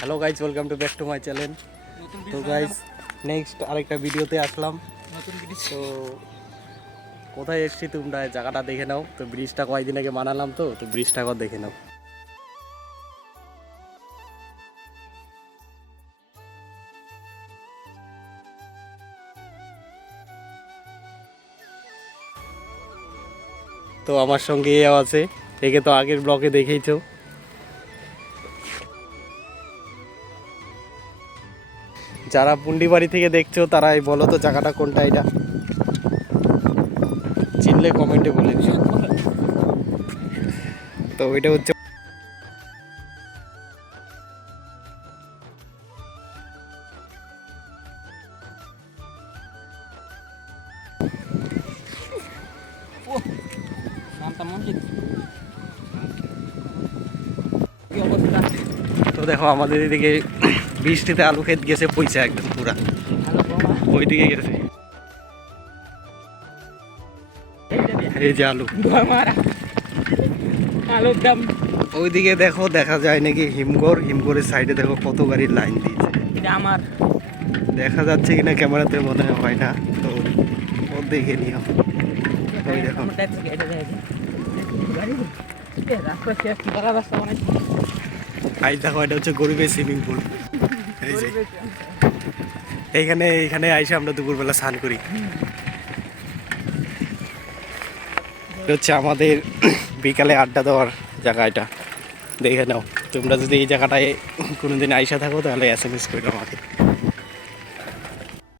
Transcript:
Hello guys, welcome to back to my channel. তো guys next আরেকটা ভিডিওতে আসলাম। তো কোথায় এসছি তোমরা জায়গাটা দেখে নাও। তো ব্রিজটা কয়েকদিন আগে বানালাম, তো ব্রিজটা একবার দেখে নাও। তো আমার সঙ্গে এও আছে, একে তো আগের ব্লগে দেখেইছো। যারা পুন্ডিবাড়ি থেকে দেখছো তারাই বলো তো জায়গাটা কোনটা, এটা চিনলে কমেন্টে বলে দিও। তো ওইটা হচ্ছে তো দেখো আমাদের এদিকে বৃষ্টিতে আলু ক্ষেত গেছে পয়সা একদম পুরা ওইদিকে গেছে। এই যে আলু, আলুর দাম ওইদিকে দেখো দেখা যায় নাকি হিমঘরের সাইডে দেখো কত গাড়ির লাইন দিয়েছে। এটা আমার দেখা যাচ্ছে কিনা ক্যামেরাতে মনে হয় না, তো ও দেখে নিও। ওই দেখো আই দেখো, এটা হচ্ছে গরিবের সুইমিং পুল। এই যে এইখানে আইসে আমরা দুপুরবেলা স্নান করি। এটা হচ্ছে আমাদের বিকালে আড্ডা দেওয়ার জায়গা, এটা দেখে নাও। তোমরা যদি এই জায়গাটায় কোনোদিন আইসা থাকো তাহলে SMS করো আমাকে।